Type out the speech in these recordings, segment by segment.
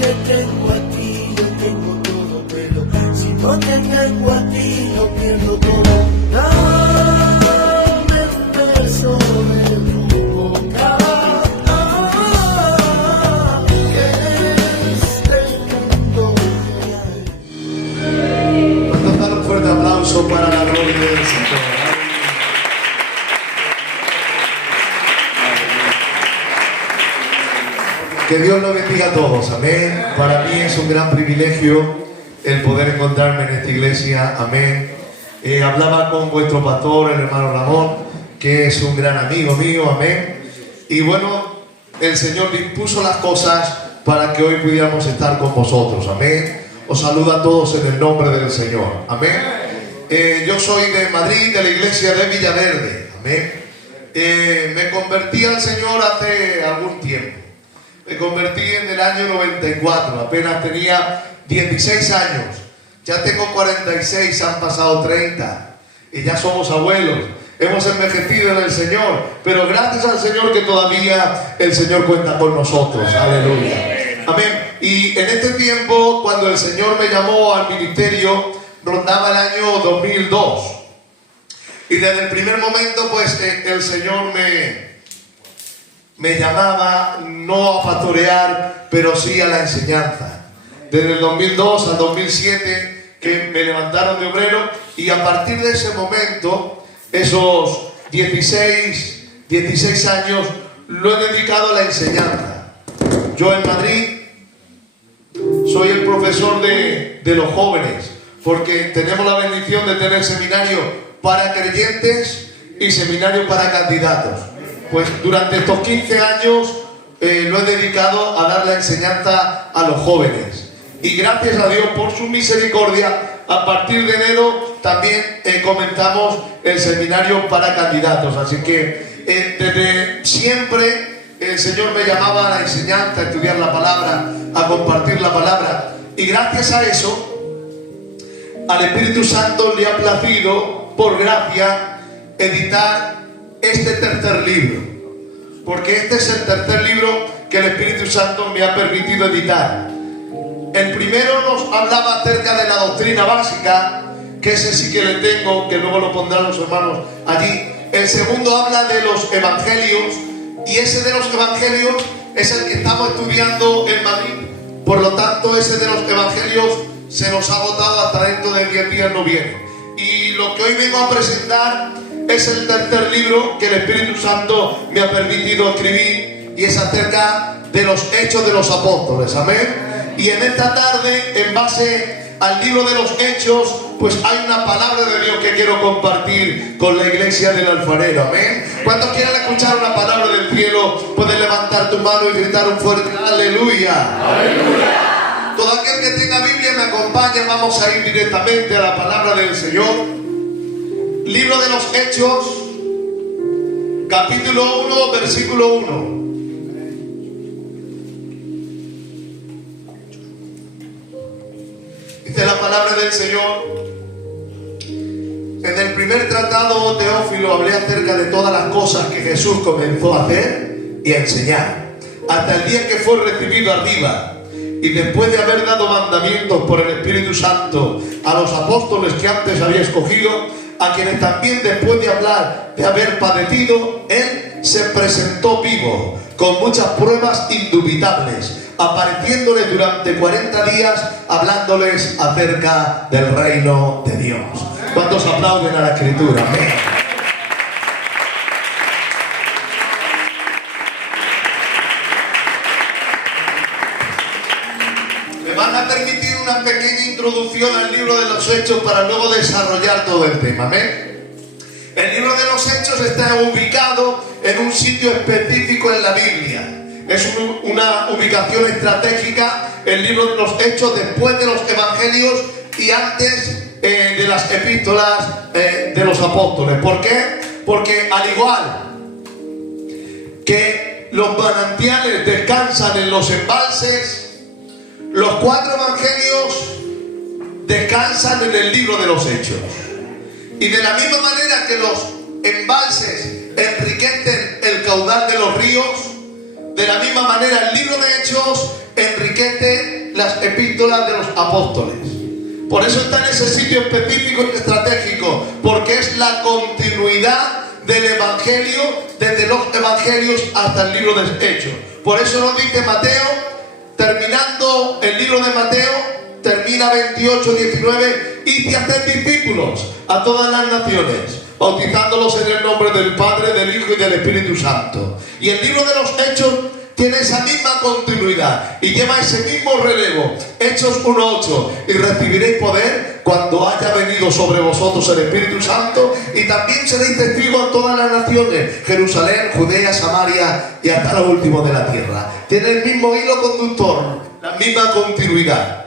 te tengo a ti, yo tengo todo, pero si no te tengo a ti, yo pierdo todo. Dame un beso de tu boca, que este mundo que hay. Vamos a dar un fuerte aplauso para la gloria del Señor. Que Dios nos bendiga a todos, amén. Para mí es un gran privilegio el poder encontrarme en esta iglesia, amén. Hablaba con vuestro pastor, el hermano Ramón, que es un gran amigo mío, amén. Y bueno, el Señor dispuso las cosas para que hoy pudiéramos estar con vosotros, amén. Os saludo a todos en el nombre del Señor, amén. Yo soy de Madrid, de la iglesia de Villaverde, amén. Me convertí al Señor hace algún tiempo. Me convertí en el año 94, apenas tenía 16 años. Ya tengo 46, han pasado 30 y ya somos abuelos. Hemos envejecido en el Señor, pero gracias al Señor que todavía el Señor cuenta con nosotros. Aleluya. Amén. Y en este tiempo, cuando el Señor me llamó al ministerio, rondaba el año 2002. Y desde el primer momento, pues el Señor me llamaba no a pastorear, pero sí a la enseñanza. Desde el 2002 al 2007 que me levantaron de obrero, y a partir de ese momento, esos 16 años, lo he dedicado a la enseñanza. Yo en Madrid soy el profesor de los jóvenes, porque tenemos la bendición de tener seminario para creyentes y seminario para candidatos. Pues durante estos 15 años lo he dedicado a dar la enseñanza a los jóvenes. Y gracias a Dios por su misericordia, a partir de enero también comenzamos el seminario para candidatos. Así que desde siempre el Señor me llamaba a la enseñanza, a estudiar la palabra, a compartir la palabra. Y gracias a eso, al Espíritu Santo le ha placido, por gracia, editar este tercer libro, porque este es el tercer libro que el Espíritu Santo me ha permitido editar. El primero nos hablaba acerca de la doctrina básica, que ese sí que le tengo, que luego lo pondrán los hermanos allí. El segundo habla de los evangelios, y ese de los evangelios es el que estamos estudiando en Madrid. Por lo tanto, ese de los evangelios se nos ha agotado, hasta dentro de 10 días no viene. Y lo que hoy vengo a presentar es el tercer libro que el Espíritu Santo me ha permitido escribir, y es acerca de los Hechos de los Apóstoles, amén. Y en esta tarde, en base al libro de los Hechos, pues hay una palabra de Dios que quiero compartir con la iglesia del Alfarero, amén. Cuando quieran escuchar una palabra del cielo, pueden levantar tu mano y gritar un fuerte aleluya. Aleluya. Todo aquel que tenga Biblia me acompaña, vamos a ir directamente a la palabra del Señor. Libro de los Hechos, capítulo 1, versículo 1. Dice la palabra del Señor: en el primer tratado, Teófilo, hablé acerca de todas las cosas que Jesús comenzó a hacer y a enseñar, hasta el día que fue recibido arriba, y después de haber dado mandamientos por el Espíritu Santo a los apóstoles que antes había escogido, a quienes también después de hablar de haber padecido, Él se presentó vivo, con muchas pruebas indubitables, apareciéndoles durante 40 días, hablándoles acerca del reino de Dios. ¿Cuántos aplauden a la Escritura? Amén. Me van a permitir una pequeña introducción al libro de los Hechos para luego desarrollar todo el tema. Amén. El libro de los Hechos está ubicado en un sitio específico en la Biblia. Es una ubicación estratégica, el libro de los Hechos, después de los Evangelios y antes de las epístolas de los apóstoles. ¿Por qué? Porque al igual que los manantiales descansan en los embalses, los 4 evangelios descansan en el libro de los Hechos. Y de la misma manera que los embalses enriquecen el caudal de los ríos, de la misma manera el libro de Hechos enriquece las epístolas de los apóstoles. Por eso está en ese sitio específico y estratégico, porque es la continuidad del Evangelio, desde los Evangelios hasta el libro de Hechos. Por eso nos dice Mateo, terminando el libro de Mateo, termina 28:19, y haced discípulos a todas las naciones, bautizándolos en el nombre del Padre, del Hijo y del Espíritu Santo. Y el libro de los Hechos tiene esa misma continuidad y lleva ese mismo relevo. Hechos 1:8, y recibiréis poder cuando haya venido sobre vosotros el Espíritu Santo, y también seréis testigos a todas las naciones, Jerusalén, Judea, Samaria y hasta lo último de la tierra. Tiene el mismo hilo conductor, la misma continuidad.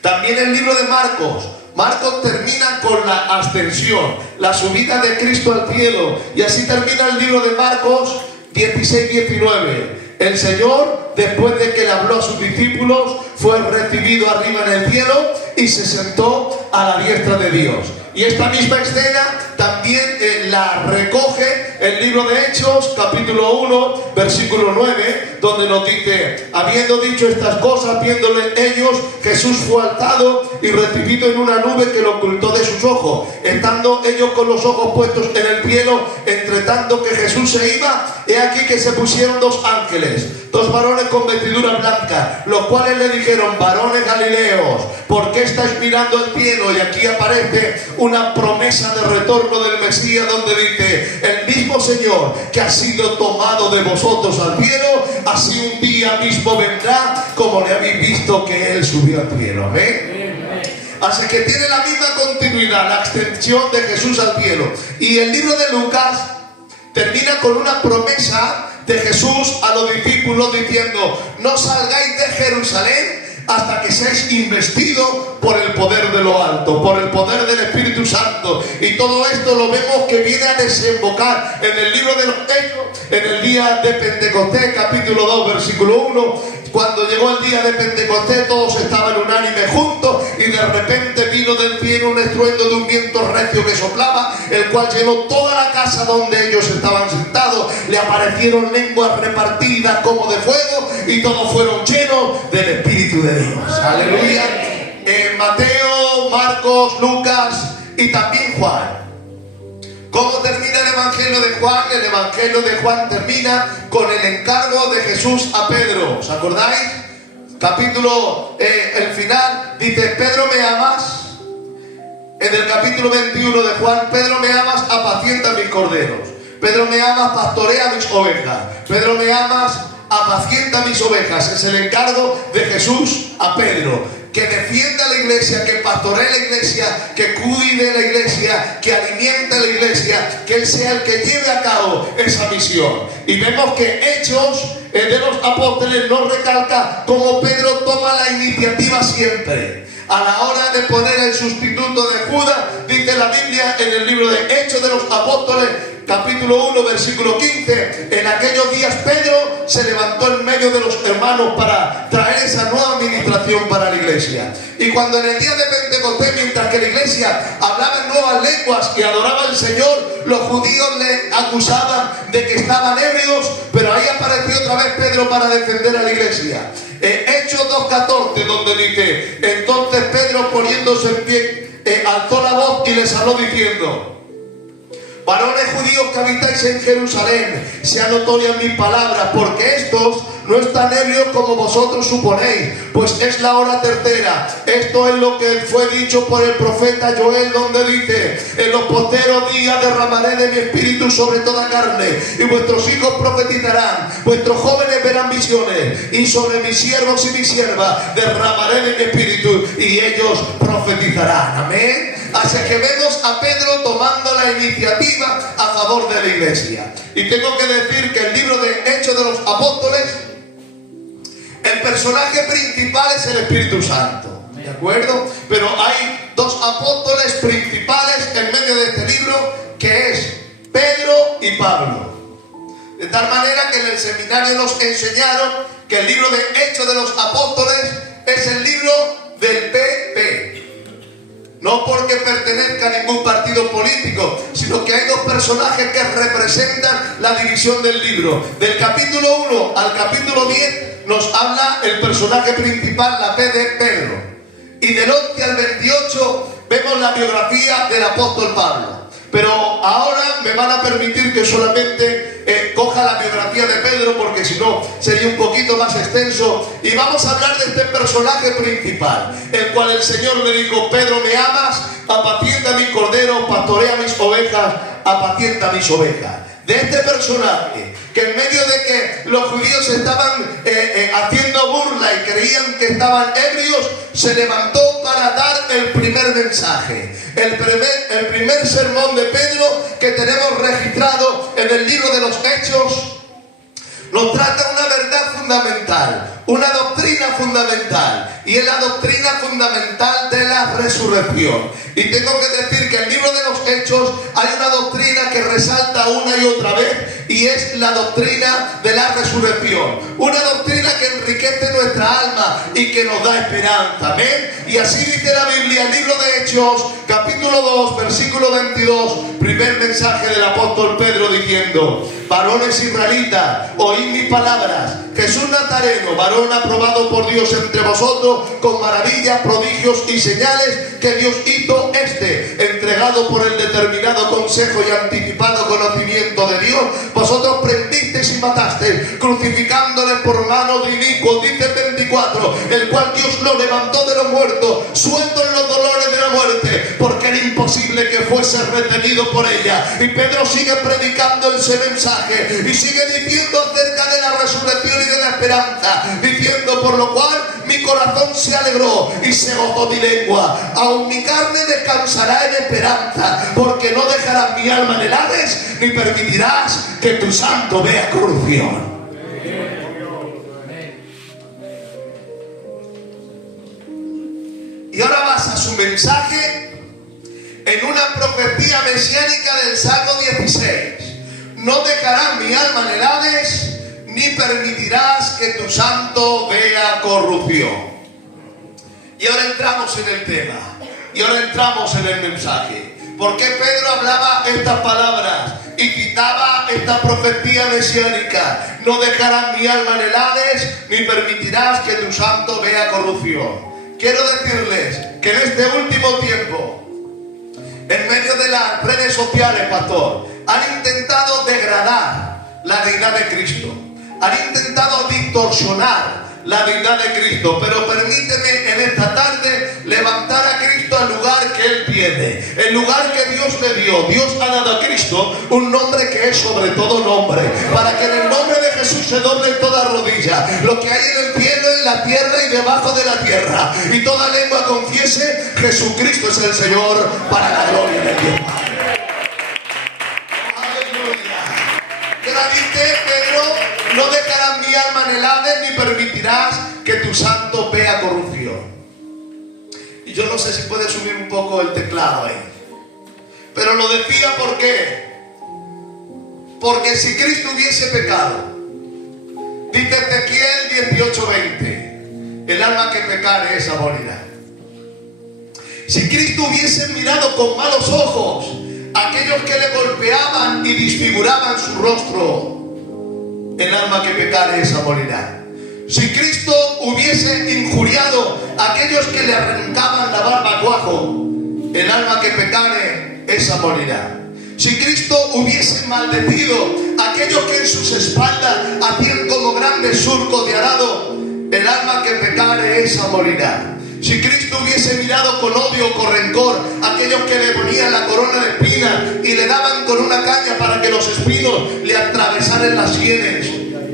También el libro de Marcos. Marcos termina con la ascensión, la subida de Cristo al cielo, y así termina el libro de Marcos 16:19. El Señor, después de que le habló a sus discípulos, fue recibido arriba en el cielo y se sentó a la diestra de Dios. Y esta misma escena también la recoge el libro de Hechos, capítulo 1, versículo 9, donde nos dice: habiendo dicho estas cosas, viéndole ellos, Jesús fue alzado y recibido en una nube que lo ocultó de sus ojos. Estando ellos con los ojos puestos en el cielo, entre tanto que Jesús se iba, he aquí que se pusieron dos ángeles, dos varones con vestiduras blancas, los cuales le dijeron: varones galileos, ¿por qué estáis mirando al cielo? Y aquí aparece una promesa de retorno del Mesías, donde dice: el mismo Señor que ha sido tomado de vosotros al cielo, así un día mismo vendrá, como le habéis visto que Él subió al cielo. ¿Amén? Así que tiene la misma continuidad, la extensión de Jesús al cielo. Y el libro de Lucas termina con una promesa de Jesús a los discípulos diciendo: no salgáis de Jerusalén hasta que seáis investidos por el poder de lo alto, por el poder del Espíritu Santo. Y todo esto lo vemos que viene a desembocar en el libro de los Hechos, en el día de Pentecostés, capítulo 2, versículo 1. Cuando llegó el día de Pentecostés, todos estaban unánime juntos, y de repente vino del cielo un estruendo de un viento recio que soplaba, el cual llenó toda la casa donde ellos estaban sentados. Le aparecieron lenguas repartidas como de fuego, y todos fueron llenos del Espíritu de Dios. Aleluya. Mateo, Marcos, Lucas y también Juan. ¿Cómo termina el Evangelio de Juan? El Evangelio de Juan termina con el encargo de Jesús a Pedro. ¿Os acordáis? Capítulo, el final, dice: Pedro, ¿me amas? En el capítulo 21 de Juan: Pedro, ¿me amas? Apacienta mis corderos. Pedro, ¿me amas? Pastorea mis ovejas. Pedro, ¿me amas? Apacienta mis ovejas. Es el encargo de Jesús a Pedro. Que defienda la iglesia, que pastoree la iglesia, que cuide la iglesia, que alimente la iglesia, que Él sea el que lleve a cabo esa misión. Y vemos que Hechos de los Apóstoles nos recalca cómo Pedro toma la iniciativa siempre. A la hora de poner el sustituto de Judas, dice la Biblia en el libro de Hechos de los Apóstoles, capítulo 1, versículo 15: en aquellos días Pedro se levantó en medio de los hermanos para traer esa nueva administración para la iglesia. Y cuando en el día de Pentecostés, mientras que la iglesia hablaba en nuevas lenguas y adoraba al Señor, los judíos le acusaban de que estaban ebrios, pero ahí apareció otra vez Pedro para defender a la iglesia. Hechos 2:14, donde dice: entonces Pedro, poniéndose en pie, alzó la voz y les habló diciendo: varones judíos que habitáis en Jerusalén, sea notoria mis palabras, porque estos no están ebrios como vosotros suponéis, pues es la hora tercera. Esto es lo que fue dicho por el profeta Joel, donde dice: en los posteros días derramaré de mi espíritu sobre toda carne, y vuestros hijos profetizarán, vuestros jóvenes verán visiones, y sobre mis siervos y mis siervas derramaré de mi espíritu, y ellos profetizarán. Amén. Así que vemos a Pedro tomando la iniciativa a favor de la iglesia. Y tengo que decir que el libro de Hechos de los Apóstoles, el personaje principal es el Espíritu Santo, ¿de acuerdo? Pero hay dos apóstoles principales en medio de este libro, que es Pedro y Pablo. De tal manera que en el seminario nos enseñaron que el libro de Hechos de los Apóstoles es el libro del PP. No porque pertenezca a ningún partido político, sino que hay dos personajes que representan la división del libro. Del capítulo 1 al capítulo 10 nos habla el personaje principal, la fe de Pedro. Y del 11 al 28 vemos la biografía del apóstol Pablo. Pero ahora me van a permitir que solamente coja la biografía de Pedro, porque si no sería un poquito más extenso. Y vamos a hablar de este personaje principal, el cual el Señor le dijo: Pedro, ¿me amas? Apacienta mi cordero, pastorea mis ovejas, apacienta mis ovejas. De este personaje, que en medio de que los judíos estaban haciendo burla y creían que estaban ebrios, se levantó para dar el primer mensaje, el primer sermón de Pedro que tenemos registrado en el libro de los Hechos. Nos trata una verdad fundamental, una doctrina fundamental, y es la doctrina fundamental de la resurrección. Y tengo que decir que en el libro de los Hechos hay una doctrina que resalta una y otra vez, y es la doctrina de la resurrección. Una doctrina que enriquece nuestra alma y que nos da esperanza. Amén. Y así dice la Biblia, el libro de Hechos, capítulo 2, versículo 22, primer mensaje del apóstol Pedro, diciendo: varones israelitas, oíd mis palabras. Jesús Nazareno, varón aprobado por Dios entre vosotros, con maravillas, prodigios y señales que Dios hizo, entregado por el determinado consejo y anticipado conocimiento de Dios, vosotros prendisteis y matasteis, crucificándole por mano de inicuos, dice el 24, el cual Dios lo levantó de los muertos, suelto en los dolores de la muerte, porque era imposible que fuese retenido por ella. Y Pedro sigue predicando ese mensaje y sigue diciendo acerca de la resurrección y de la esperanza, diciendo: por lo cual mi corazón se alegró y se gozó mi lengua, aun mi carne descansará en esperanza, porque no dejarás mi alma en el Hades, ni permitirás que tu santo vea corrupción. Y ahora basa su mensaje en una profecía mesiánica del Salmo 16. No dejarás mi alma en el Hades, ni permitirás que tu santo vea corrupción. Y ahora entramos en el tema, y ahora entramos en el mensaje. ¿Por qué Pedro hablaba estas palabras y citaba esta profecía mesiánica? No dejarás mi alma en el Hades, ni permitirás que tu santo vea corrupción. Quiero decirles que en este último tiempo, en medio de las redes sociales, pastor, han intentado degradar la deidad de Cristo. Han intentado distorsionar la deidad de Cristo, pero permíteme en esta tarde levantar a Cristo al lugar que Él tiene, el lugar que Dios le dio. Dios ha dado a Cristo un nombre que es sobre todo nombre, para que en el nombre de Jesús se doble toda rodilla, lo que hay en el cielo, en la tierra y debajo de la tierra, y toda lengua confiese: Jesucristo es el Señor, para la gloria de Dios Padre. Dice Pedro: no dejarás mi alma en el Hades, ni permitirás que tu santo vea corrupción. Y yo no sé si puede subir un poco el teclado ahí, pero lo decía porque si Cristo hubiese pecado, dice Ezequiel 18:20, el alma que pecare esa morirá. Si Cristo hubiese mirado con malos ojos a aquellos que le golpeaban y disfiguraban su rostro, el alma que pecare esa morirá. Si Cristo hubiese injuriado a aquellos que le arrancaban la barba cuajo, el alma que pecare esa morirá. Si Cristo hubiese maldecido a aquellos que en sus espaldas hacían como grandes surcos de arado, el alma que pecare esa morirá. Si Cristo hubiese mirado con odio o con rencor a aquellos que le ponían la corona de espinas y le daban con una caña para que los espinos le atravesaran las sienes,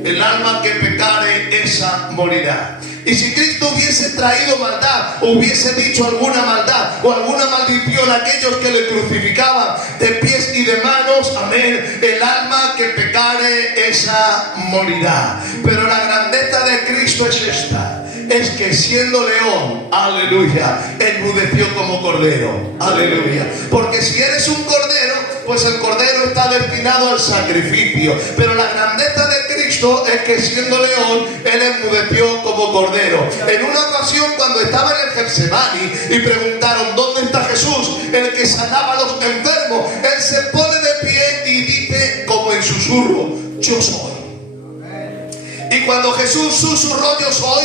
el alma que pecare esa morirá. Y si Cristo hubiese traído maldad, o hubiese dicho alguna maldad o alguna maldición a aquellos que le crucificaban de pies y de manos, amén, el alma que pecare esa morirá. Pero la grandeza de Cristo es esta: es que siendo león, aleluya, enmudeció como cordero, aleluya. Porque si eres un cordero, pues el cordero está destinado al sacrificio. Pero la grandeza de Cristo es que siendo león, Él enmudeció como cordero. En una ocasión, cuando estaba en el Getsemaní y preguntaron: ¿dónde está Jesús, el que sanaba a los enfermos? Él se pone de pie y dice como en susurro: yo soy. Y cuando Jesús susurró yo soy,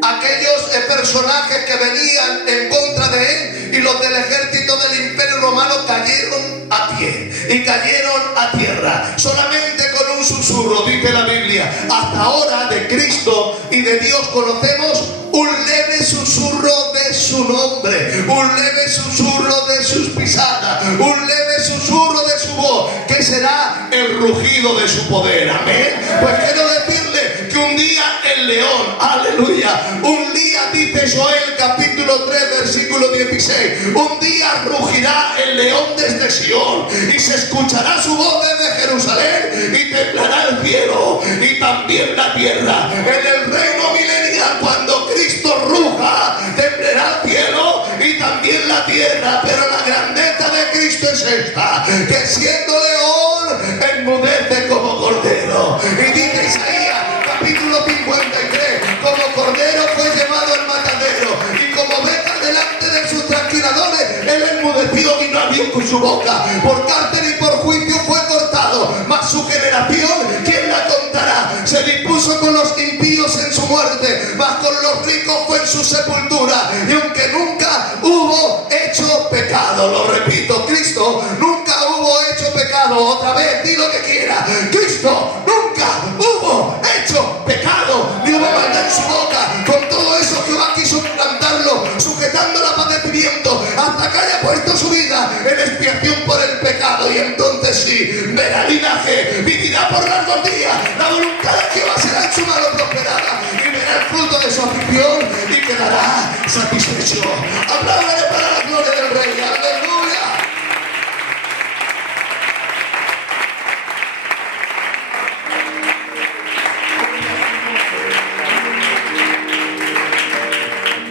aquellos personajes que venían en contra de él y los del ejército del Imperio Romano cayeron a pie y cayeron a tierra, solamente con un susurro. Dice la Biblia: hasta ahora de Cristo y de Dios conocemos un leve susurro de su nombre, un leve susurro de sus pisadas, un leve susurro de su voz, que será el rugido de su poder. Amén. Pues quiero decirle que un día el león, aleluya, un día, dice Joel capítulo 3 versículo 16, un día rugirá el león desde Sion y se escuchará su voz desde Jerusalén y temblará el cielo y también la tierra. En el reino milenial, cuando Cristo ruja, temblará el cielo y también la tierra. Pero la grandeza de Cristo es esta, que siendo león enmudece como cordero. Y dice Isaías capítulo 53, como cordero fue llevado al matadero y como oveja delante de sus trasquiladores, él enmudeció y no abrió con su boca. Por cárcel y por juicio fue cortado, mas su generación, ¿quién la contará? Se dispuso con los impíos en su muerte, mas con los ricos fue en su sepultura. Y aunque nunca hubo hecho pecado, lo repito, Cristo nunca hubo hecho pecado. Otra vez, di lo que quiera, Cristo nunca hubo hecho pecado, ni hubo maldad en su boca. Con todo eso Jehová quiso plantarlo, sujetándolo a padecimiento, hasta que haya puesto su vida en expiación por el pecado. Y entonces sí, verá linaje, vivirá por largos días, la voluntad de Jehová será en su mano prosperada, y verá el fruto de su aflicción y quedará satisfecho. Apláudale para la gloria del Rey. Aleluya.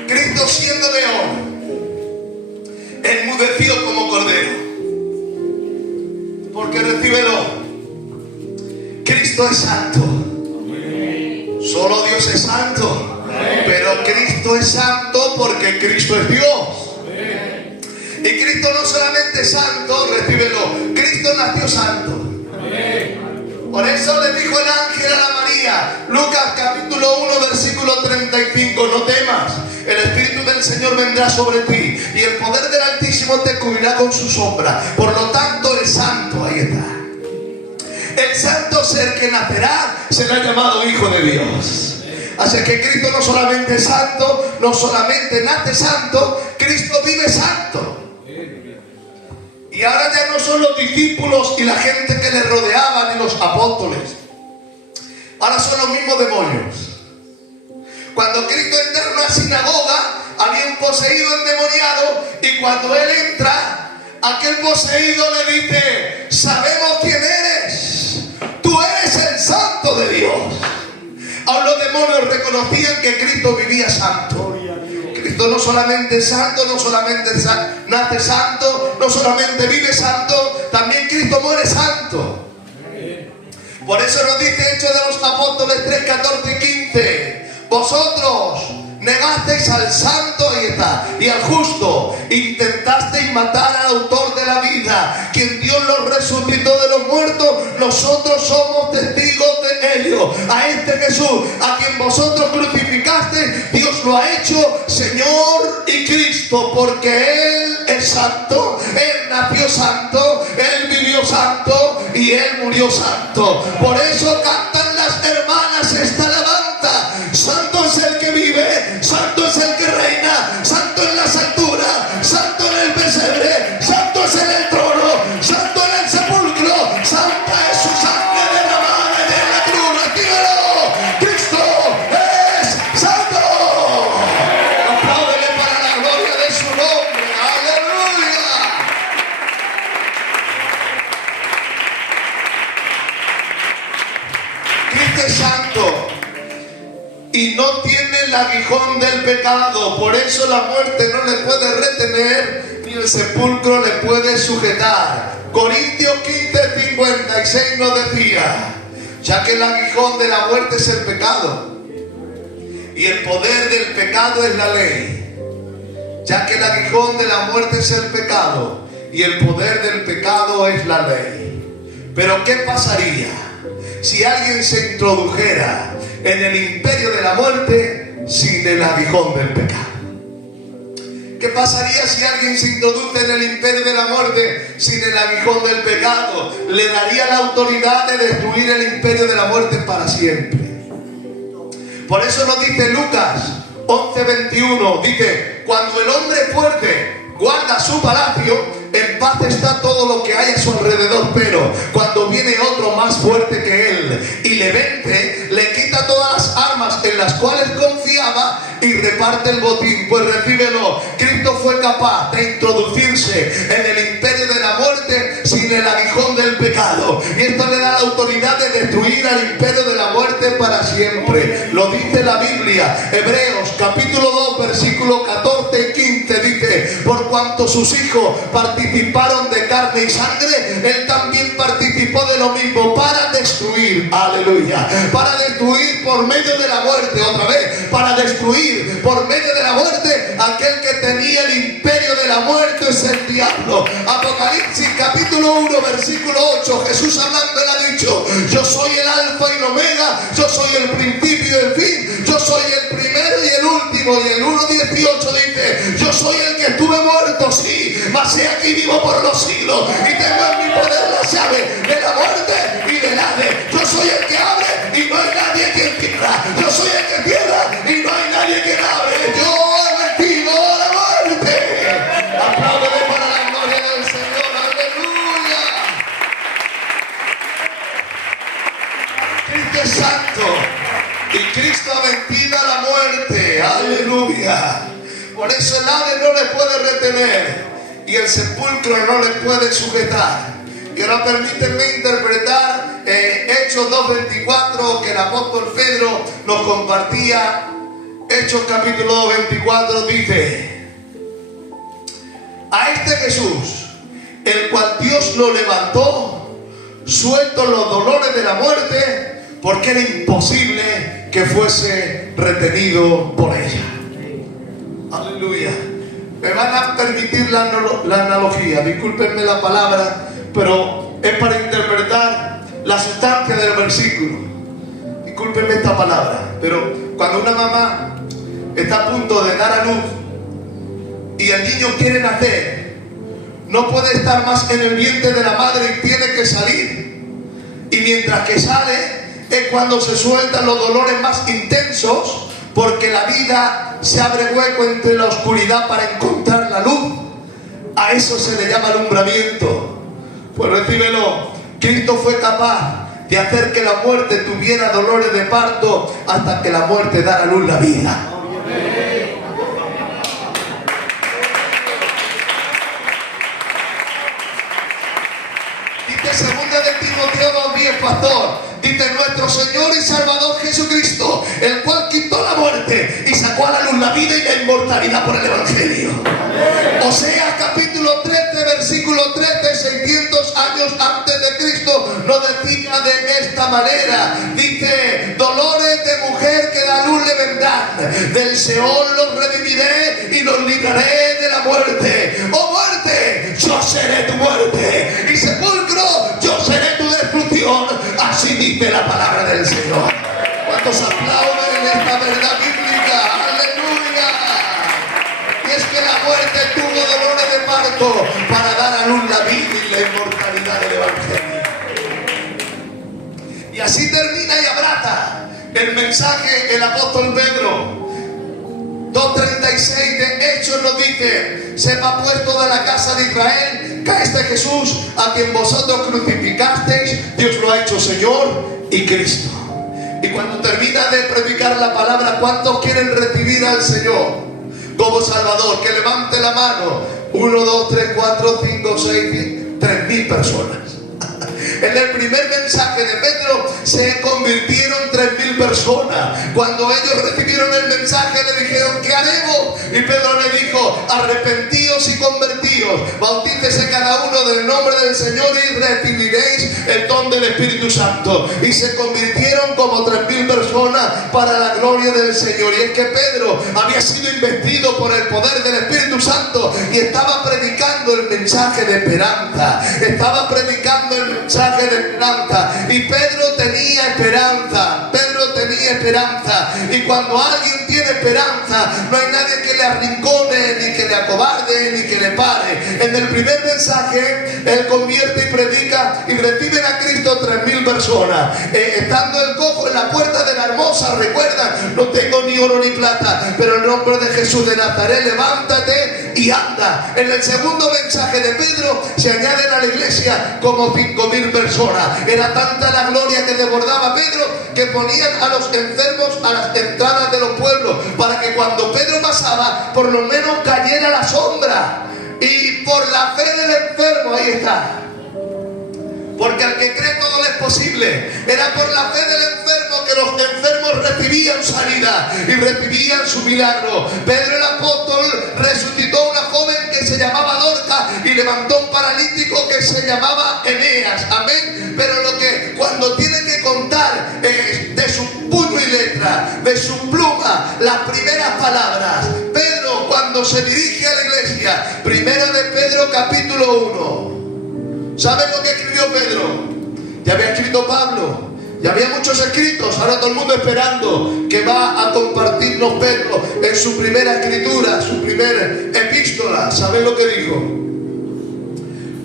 Cristo, siendo león, enmudeció como cordero. Porque recíbelo, Cristo es santo. Solo Dios es santo. Pero Cristo es santo porque Cristo es Dios. Y Cristo no solamente es santo, recíbelo, Cristo nació santo. Por eso le dijo el ángel a la María, Lucas capítulo 1 versículo 35, no temas, el Espíritu del Señor vendrá sobre ti y el poder del Altísimo te cubrirá con su sombra. Por lo tanto, el santo, ahí está, el santo ser que nacerá será llamado Hijo de Dios. Así que Cristo no solamente es santo, no solamente nace santo, Cristo vive santo. Y ahora ya no son los discípulos y la gente que le rodeaban y los apóstoles. Ahora son los mismos demonios. Cuando Cristo entra en una sinagoga, había un poseído endemoniado, y cuando él entra, aquel poseído le dice: sabemos quién eres, tú eres el santo de Dios. Ahora los demonios reconocían que Cristo vivía santo. Cristo no solamente es santo, no solamente nace santo, no solamente vive santo, también Cristo muere santo. Por eso nos dice Hechos de los Apóstoles 3, 14 y 15: vosotros negasteis al santo y al justo, intentasteis matar al autor de la vida, quien Dios lo resucitó de los muertos. Nosotros somos testigos de ello. A este Jesús, a quien vosotros crucificasteis, Dios lo ha hecho Señor y Cristo, porque Él es santo, Él nació santo, Él vivió santo y Él murió santo. Por eso cantan las hermanas esta alabanza: santo es el que vive, santo es el que reina, santo en las alturas, santo en el pesebre, santo es en el trono, santo en el sepulcro, santa es su sangre derramada en la cruz. ¡Retíralo! ¡Cristo es santo! Apláudele para la gloria de su nombre. ¡Aleluya! Cristo es santo y no tiene el aguijón del pecado. Por eso la muerte no le puede retener, ni el sepulcro le puede sujetar. Corintios 15, 56 nos decía: ya que el aguijón de la muerte es el pecado, y el poder del pecado es la ley. Ya que el aguijón de la muerte es el pecado, y el poder del pecado es la ley. Pero ¿qué pasaría si alguien se introdujera en el imperio de la muerte sin el aguijón del pecado. ¿Qué pasaría si alguien se introduce en el imperio de la muerte sin el aguijón del pecado? Le daría la autoridad de destruir el imperio de la muerte para siempre. Por eso nos dice Lucas 11:21, dice: cuando el hombre fuerte guarda su palacio, en paz está todo lo que hay a su alrededor, pero cuando viene otro más fuerte que él y le vence, le quita todas las armas en las cuales confiaba y reparte el botín. Pues recíbelo. Cristo fue capaz de introducirse en el imperio de la muerte sin el aguijón del pecado, y esto le da la autoridad de destruir al imperio de la muerte para siempre. Lo dice la Biblia. Hebreos capítulo 2 versículo 14 y 15 dice: por cuanto sus hijos participaron de carne y sangre, él también participó de lo mismo para destruir, aleluya, para destruir por medio de la muerte, otra vez, para destruir por medio de la muerte aquel que tenía el imperio de la muerte, es el diablo. Apocalipsis capítulo 1 versículo 8, Jesús hablando, él ha dicho: yo soy el alfa y el omega, yo soy el principio y el fin, yo soy el primero y el último. Y el 1:18 dice: yo soy el que estuve muerto, sí, mas he aquí vivo por los siglos, y tengo en mi poder la llave de la muerte y del Hades. Yo soy el que abre y no hay nadie que cierra, yo soy el que cierra y no hay nadie que abre. Yo he vencido la muerte. Apláudele para la gloria del Señor, aleluya. Cristo es santo y Cristo ha vencido a la muerte, aleluya. Por eso el Hades no le puede retener y el sepulcro no le puede sujetar. Y ahora permítanme interpretar Hechos 2:24, que el apóstol Pedro nos compartía. Hechos capítulo 2:24 dice: a este Jesús, el cual Dios lo levantó, suelto los dolores de la muerte, porque era imposible que fuese retenido por ella. Aleluya. Me van a permitir la analogía, discúlpenme la palabra, pero es para interpretar la sustancia del versículo. Discúlpenme esta palabra, pero cuando una mamá está a punto de dar a luz y el niño quiere nacer, no puede estar más en el vientre de la madre y tiene que salir. Y mientras que sale es cuando se sueltan los dolores más intensos, porque la vida se abre hueco entre la oscuridad para encontrar la luz. A eso se le llama alumbramiento. Pues recíbelo. Cristo fue capaz de hacer que la muerte tuviera dolores de parto hasta que la muerte da a luz la vida. Dice 2 de Timoteo 2:10, pastor. Dice: nuestro Señor y Salvador Jesucristo, el cual quitó la muerte y sacó a la luz la vida y la inmortalidad por el Evangelio. Oseas capítulo 13 versículo 13, 600 años antes de Cristo, nos decía de esta manera. Dice: dolores de mujer que da luz le vendrán, del Seol los redimiré y los libraré de la muerte. Oh muerte, yo seré tu muerte, y sepulcro, yo seré tu destrucción. Así dice la palabra del Señor. ¿Cuántos aplauden en esta verdad bíblica? ¡Aleluya! Y es que la muerte tuvo dolores de parto para dar a luz la vida y la inmortalidad del Evangelio. Y así termina y abrata el mensaje el apóstol Pedro. 2:36 de Hechos nos dice: sepa pues toda la casa de Israel que a este Jesús, a quien vosotros crucificasteis, Dios lo ha hecho Señor y Cristo. Y cuando termina de predicar la palabra, ¿cuántos quieren recibir al Señor como Salvador? Que levante la mano. 1, 2, 3, 4, 5, 6, 3.000 personas. En el primer mensaje de Pedro se convirtieron 3.000 personas. Cuando ellos recibieron el mensaje, le dijeron: ¿qué haremos? Y Pedro le dijo: arrepentíos y convertíos judíos, bautícese cada uno del nombre del Señor y recibiréis el don del Espíritu Santo. Y se convirtieron como 3.000 personas para la gloria del Señor. Y es que Pedro había sido investido por el poder del Espíritu Santo y estaba predicando el mensaje de esperanza. Estaba predicando el mensaje de esperanza. Y Pedro tenía esperanza. Pedro tenía esperanza. Y cuando alguien tiene esperanza, no hay nadie que le arrincone, ni que le acobarde, ni que le pare. En el primer mensaje, él convierte y predica y reciben a Cristo 3.000 personas. Estando el cojo en la puerta de la hermosa, recuerdan, no tengo ni oro ni plata, pero en nombre de Jesús de Nazaret, levántate y anda. En el segundo mensaje de Pedro, se añaden a la iglesia como 5.000 personas. Era tanta la gloria que desbordaba Pedro, que ponían a los enfermos a las entradas de los pueblos, para que cuando Pedro pasaba, por lo menos cayera la sombra. Y por la fe del enfermo, ahí está. Porque al que cree todo le es posible. Era por la fe del enfermo que los enfermos recibían sanidad y recibían su milagro. Pedro el apóstol resucitó a una joven que se llamaba Dorcas y levantó un paralítico que se llamaba Eneas. Amén. Pero lo que cuando tiene que contar de su puño y letra, de su pluma, las primeras palabras, Pedro cuando se dirige a la iglesia, primera de Pedro capítulo 1. ¿Saben lo que escribió Pedro? Ya había escrito Pablo, ya había muchos escritos, ahora todo el mundo esperando que va a compartirnos Pedro en su primera escritura, su primera epístola. ¿Saben lo que dijo?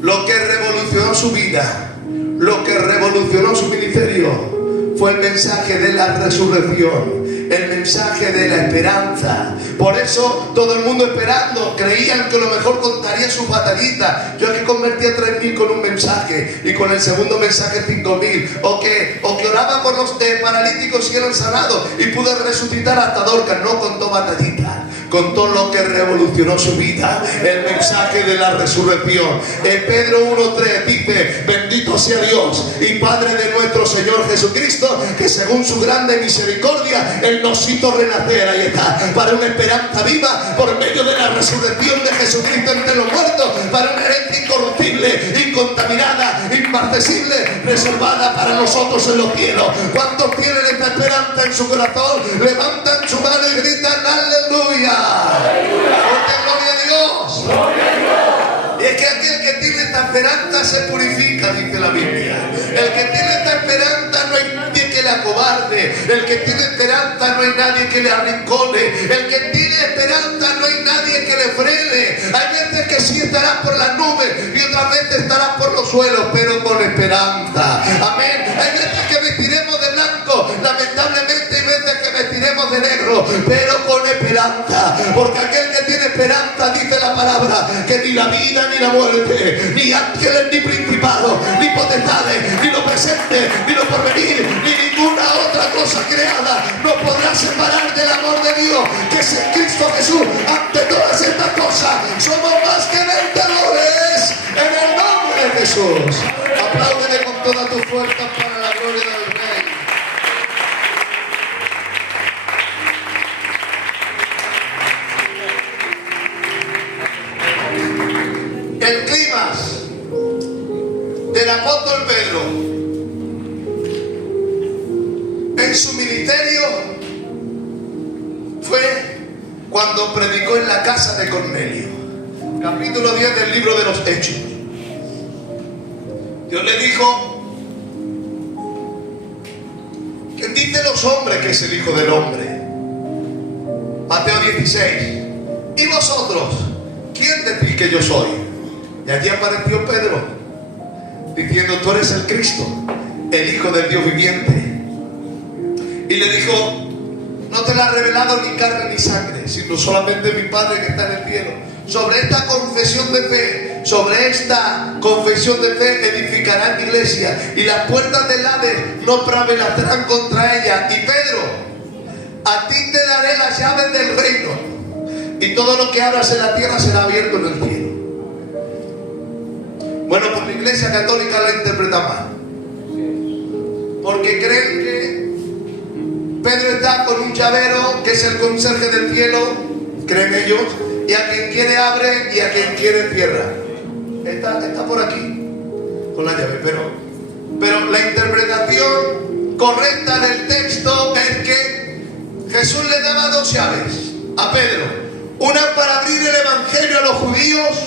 Lo que revolucionó su vida, lo que revolucionó su ministerio, fue el mensaje de la resurrección, el mensaje de la esperanza. Por eso todo el mundo esperando, creían que a lo mejor contaría sus batallitas. Yo aquí convertí a 3.000 con un mensaje y con el segundo mensaje 5.000. O que oraba por los paralíticos y eran sanados y pude resucitar hasta Dorcas. No contó batallitas, contó lo que revolucionó su vida, el mensaje de la resurrección. Pedro 1.3 dice: bendito sea Dios y Padre de nuestro Señor Jesucristo, que según su grande misericordia Él nos hizo renacer, ahí está, para una esperanza viva por medio de la resurrección de Jesucristo entre los muertos, para una herencia incorruptible, incontaminada, inmarcesible, reservada para nosotros en los cielos. ¿Cuántos tienen esta esperanza en su corazón? Levantan su mano y gritan aleluya. Porque gloria a Dios. Y es que aquel que tiene esta esperanza se purifica, dice la Biblia. El que tiene esta esperanza no hay nadie que le acobarde. El que tiene esperanza no hay nadie que le arrincone. El que tiene esperanza no hay nadie que le frene. Hay veces que sí estarás por las nubes y otras veces estarás por los suelos, pero con esperanza. Amén. Hay veces que vestiremos de blanco, lamentablemente hay veces que vestiremos de negro, pero con esperanza. Porque aquel que tiene esperanza, dice la palabra, que ni la vida ni la muerte, ni ángeles ni principados, ni potestades, ni lo presente, ni lo porvenir, ni ninguna otra cosa creada nos podrá separar del amor de Dios, que es en Cristo Jesús. Ante todas estas cosas somos más que vencedores en el nombre de Jesús. Apláudele con todas tus fuerzas para la gloria del Rey. El clímax del apóstol Pedro en su ministerio fue cuando predicó en la casa de Cornelio. Capítulo 10 del libro de los Hechos. Dios le dijo: ¿quién dicen los hombres que es el Hijo del Hombre? Mateo 16. ¿Y vosotros? ¿Quién decís que yo soy? Y allí apareció Pedro, diciendo: tú eres el Cristo, el Hijo del Dios viviente. Y le dijo: no te la ha revelado ni carne ni sangre, sino solamente mi Padre que está en el cielo. Sobre esta confesión de fe, sobre esta confesión de fe edificará mi iglesia, y las puertas del Hades no prevalecerán contra ella. Y Pedro, a ti te daré las llaves del reino, y todo lo que abras en la tierra será abierto en el cielo. Bueno, pues la Iglesia Católica la interpreta mal, porque creen que Pedro está con un llavero que es el conserje del cielo, creen ellos, Y a quien quiere abre y a quien quiere cierra. Está por aquí con la llave, pero la interpretación correcta del texto es que Jesús le daba dos llaves a Pedro. Una para abrir el evangelio a los judíos,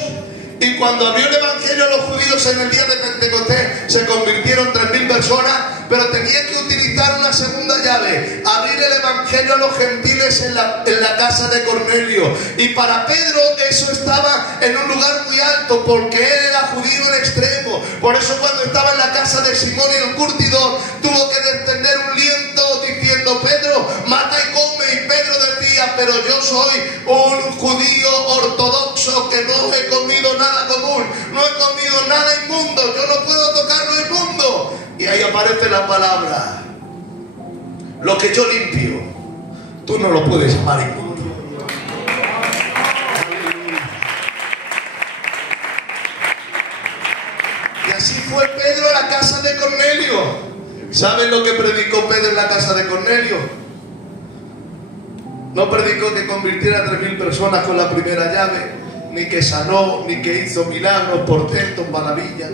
y cuando abrió el evangelio a los judíos en el día de Pentecostés se convirtieron 3.000 personas, pero tenía que utilizar una segunda llave, abrir el evangelio a los gentiles en la casa de Cornelio. Y para Pedro eso estaba en un lugar muy alto, porque él era judío en extremo. Por eso cuando estaba en la casa de Simón y el curtidor, tuvo que extender un lienzo diciendo: Pedro, mata y come. Y Pedro decía: pero yo soy un judío ortodoxo que no he comido nada común, no he comido nada inmundo, yo no puedo tocar lo inmundo. Y ahí aparece la palabra: lo que yo limpio, tú no lo puedes llamar inmundo. Y así fue Pedro a la casa de Cornelio. ¿Saben lo que predicó Pedro en la casa de Cornelio? No predicó que convirtiera a 3.000 personas con la primera llave, ni que sanó, ni que hizo milagros, portentos, maravillas.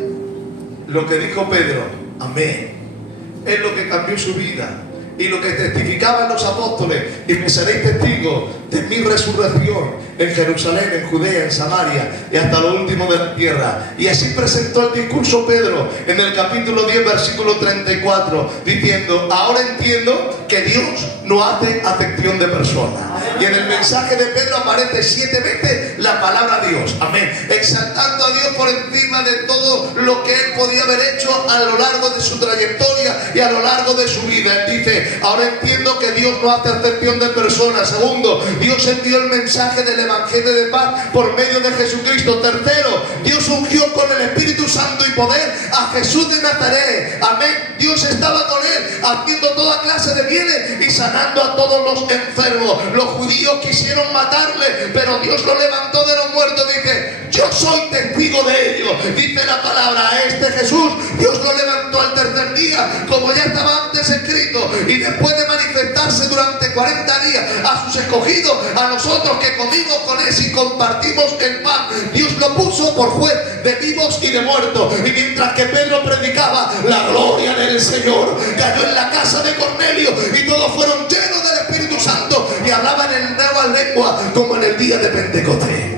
Lo que dijo Pedro, amén, es lo que cambió su vida y lo que testificaban los apóstoles: y me seréis testigos de mi resurrección en Jerusalén, en Judea, en Samaria y hasta lo último de la tierra. Y así presentó el discurso Pedro en el capítulo 10, versículo 34, diciendo: ahora entiendo que Dios no hace acepción de personas. Y en el mensaje de Pedro aparece 7 veces la palabra Dios, amén, exaltando a Dios por encima de todo lo que él podía haber hecho a lo largo de su trayectoria y a lo largo de su vida. Él dice: ahora entiendo que Dios no hace acepción de personas. Segundo, Dios envió el mensaje del evangelio de paz por medio de Jesucristo. Tercero, Dios ungió con el Espíritu Santo y poder a Jesús de Nazaret, amén. Dios estaba con él haciendo toda clase de bienes y sanando a todos los enfermos. Los judíos quisieron matarle, pero Dios lo levantó de los muertos. Dice: yo soy testigo de ello. Dice la palabra: a este Jesús Dios lo levantó al tercer día, como ya estaba antes escrito. Y después de manifestarse durante 40 días a sus escogidos, a nosotros que comimos con él y compartimos el pan, Dios lo puso por juez de vivos y de muertos. Y mientras que Pedro predicaba, la gloria del Señor cayó en la casa de Cornelio y todos fueron llenos del Espíritu Santo y hablaban en nuevas lenguas como en el día de Pentecostés.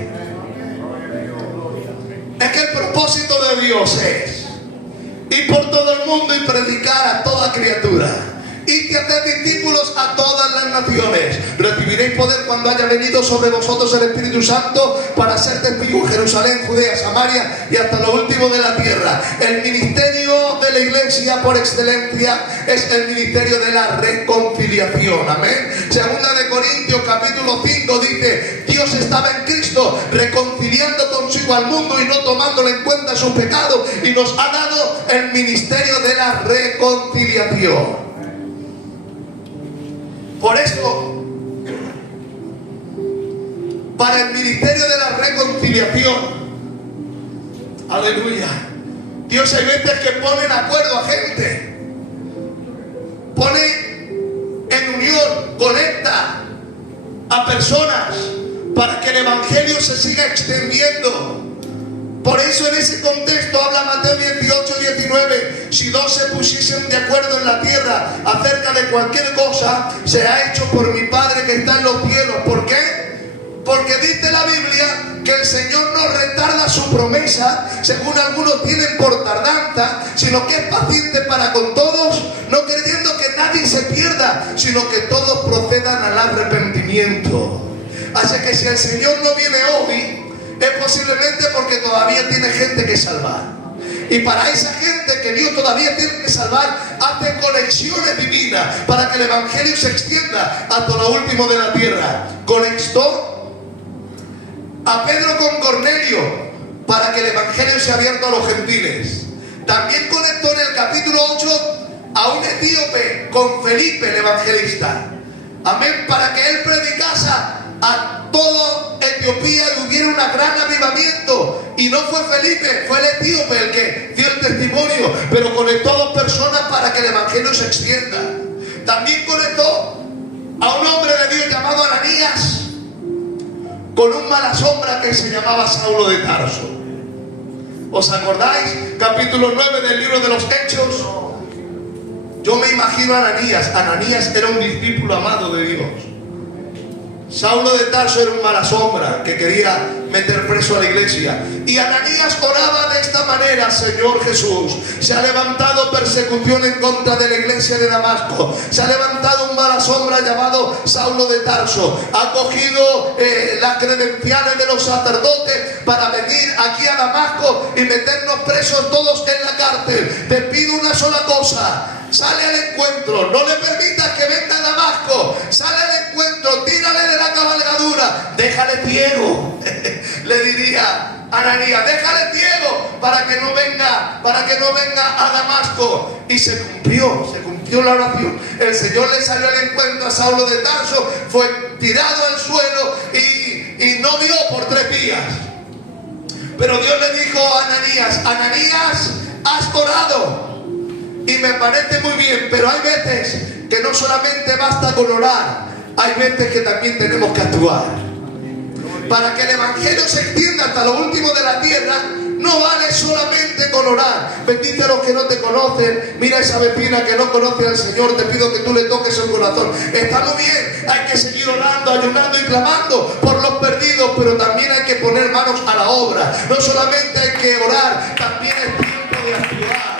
Es que el propósito de Dios es ir por todo el mundo y predicar a toda criatura. Y que hacer discípulos a todas las naciones. Recibiréis poder cuando haya venido sobre vosotros el Espíritu Santo, para ser testigos en Jerusalén, Judea, Samaria y hasta lo último de la tierra. El ministerio de la iglesia por excelencia es el ministerio de la reconciliación, amén. Segunda de Corintios capítulo 5 dice: Dios estaba en Cristo reconciliando consigo al mundo y no tomándole en cuenta sus pecados, y nos ha dado el ministerio de la reconciliación. Por eso, para el ministerio de la reconciliación, aleluya, Dios hay veces que pone en acuerdo a gente, pone en unión, conecta a personas para que el evangelio se siga extendiendo. Por eso en ese contexto habla Mateo 18, 19: si dos se pusiesen de acuerdo en la tierra acerca de cualquier cosa, será hecho por mi Padre que está en los cielos. ¿Por qué? Porque dice la Biblia que el Señor no retarda su promesa, según algunos tienen por tardanza, sino que es paciente para con todos, no creyendo que nadie se pierda, sino que todos procedan al arrepentimiento. Así que si el Señor no viene hoy, es posiblemente porque todavía tiene gente que salvar. Y para esa gente que Dios todavía tiene que salvar, hace conexiones divinas para que el evangelio se extienda hasta lo último de la tierra. Conectó a Pedro con Cornelio para que el evangelio sea abierto a los gentiles. También conectó en el capítulo 8 a un etíope con Felipe el evangelista, amén, para que él predicase a toda Etiopía y hubiera un gran avivamiento. Y no fue Felipe, fue el etíope el que dio el testimonio, pero conectó a 2 personas para que el evangelio se extienda. También conectó a un hombre de Dios llamado Ananías con un mala sombra que se llamaba Saulo de Tarso. ¿Os acordáis? Capítulo 9 del libro de los Hechos. Yo me imagino a Ananías. Ananías era un discípulo amado de Dios. Saulo de Tarso era un mala sombra que quería meter preso a la iglesia. Y Ananías oraba de esta manera: Señor Jesús, se ha levantado persecución en contra de la iglesia de Damasco. Se ha levantado un mala sombra llamado Saulo de Tarso. Ha cogido las credenciales de los sacerdotes para venir aquí a Damasco y meternos presos todos en la cárcel. Te pido una sola cosa: sale al encuentro, no le permitas que venga a Damasco. Sale al encuentro, tírale de la cabalgadura, déjale ciego. Le diría Ananías: déjale ciego para que no venga a Damasco. Y se cumplió la oración. El Señor le salió al encuentro a Saulo de Tarso, fue tirado al suelo y no vio por 3 días. Pero Dios le dijo a Ananías: Ananías, has orado. Y me parece muy bien, pero hay veces que no solamente basta con orar, hay veces que también tenemos que actuar. Para que el Evangelio se extienda hasta lo último de la tierra, no vale solamente con orar. Bendice a los que no te conocen. Mira a esa vecina que no conoce al Señor, te pido que tú le toques el corazón. Está muy bien, hay que seguir orando, ayunando y clamando por los perdidos, pero también hay que poner manos a la obra. No solamente hay que orar, también es tiempo de actuar.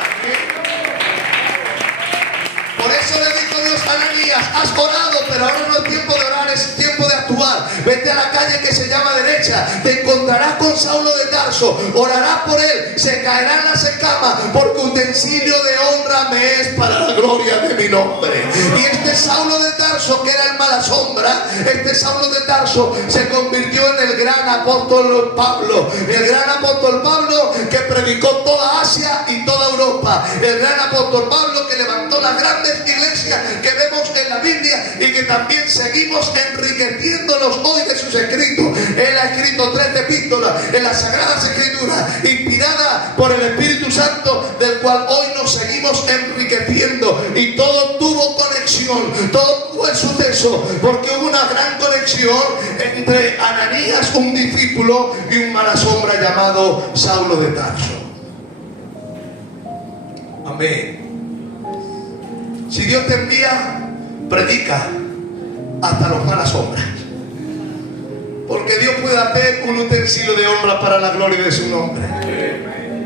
Por eso le dijo Dios a Ananías: has orado, pero ahora no es tiempo de orar, es tiempo de actuar. Vete a la calle que se llama derecha, te encontrarás con Saulo de Tarso, orarás por él, se caerá en las escamas, porque utensilio de honra me es para la gloria de mi nombre. Y este Saulo de Tarso, que era el mala sombra, este Saulo de Tarso se convirtió en el gran apóstol Pablo. El gran apóstol Pablo que predicó toda Asia y toda Europa. El gran apóstol Pablo que levantó las grandes iglesias que vemos en la Biblia y que también seguimos enriqueciéndonos hoy de sus escritos. Él ha escrito 3 epístolas en las Sagradas Escrituras, inspirada por el Espíritu Santo, del cual hoy nos seguimos enriqueciendo. Y todo tuvo conexión, todo tuvo el suceso, porque hubo una gran conexión entre Ananías, un discípulo, y un mala sombra llamado Saulo de Tarso. Amén. Si Dios te envía, predica hasta los malas sombras. Porque Dios puede hacer un utensilio de honra para la gloria de su nombre.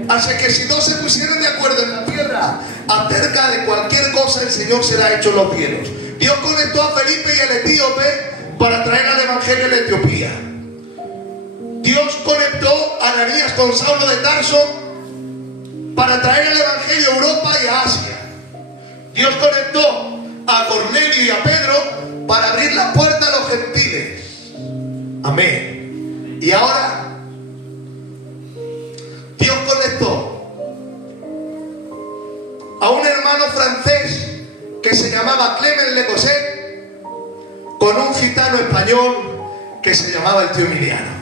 Así que si dos se pusieran de acuerdo en la tierra acerca de cualquier cosa, el Señor se la ha hecho en los cielos. Dios conectó a Felipe y al etíope para traer al evangelio a la Etiopía. Dios conectó a Ananías con Saulo de Tarso para traer el evangelio a Europa y a Asia. Dios conectó a Cornelio y a Pedro para abrir la puerta a los gentiles. Amén. Y ahora Dios conectó a un hermano francés que se llamaba Clement Lecosset con un gitano español que se llamaba el tío Emiliano.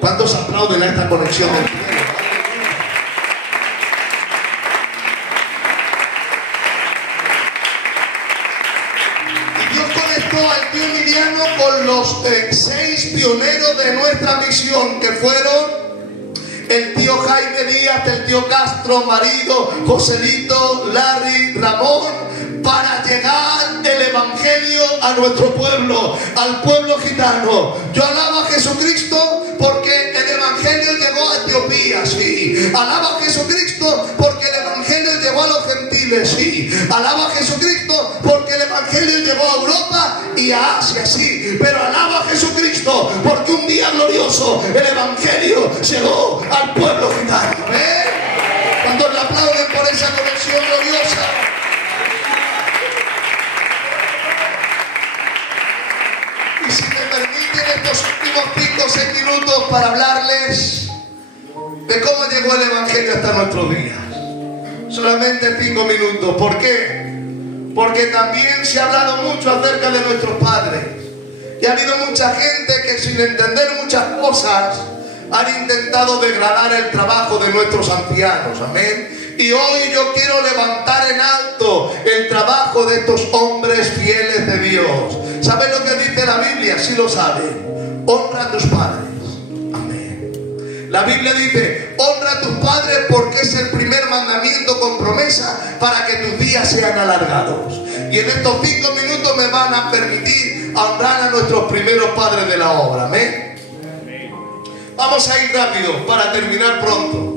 ¿Cuántos aplauden a esta conexión del cielo? Al tío Emiliano con los 6 pioneros de nuestra misión, que fueron el tío Jaime Díaz, el tío Castro, Marido, Joselito, Larry, Ramón, para llegar el evangelio a nuestro pueblo, al pueblo gitano. Yo alabo a Jesucristo porque el evangelio llegó a Etiopía, sí. Alabo a Jesucristo porque el evangelio llegó a los gentiles, sí. Alabo a Jesucristo porque el evangelio llegó a Europa y a Asia, sí. Pero alabo a Jesucristo porque un día glorioso el evangelio llegó al pueblo gitano. Cuando le aplauden por esa conexión gloriosa. Y si me permiten estos últimos 5 o 6 minutos para hablarles de cómo llegó el evangelio hasta nuestros días. Solamente 5 minutos. ¿Por qué? Porque también se ha hablado mucho acerca de nuestros padres. Y ha habido mucha gente que, sin entender muchas cosas, han intentado degradar el trabajo de nuestros ancianos. Amén. Y hoy yo quiero levantar en alto el trabajo de estos hombres fieles de Dios. ¿Saben lo que dice la Biblia? Sí lo saben. honra a tus padres. Amén. La Biblia dice, honra a tus padres porque es el primer mandamiento con promesa para que tus días sean alargados. Y en estos 5 minutos me van a permitir honrar a nuestros primeros padres de la obra. Amén. Vamos a ir rápido para terminar pronto.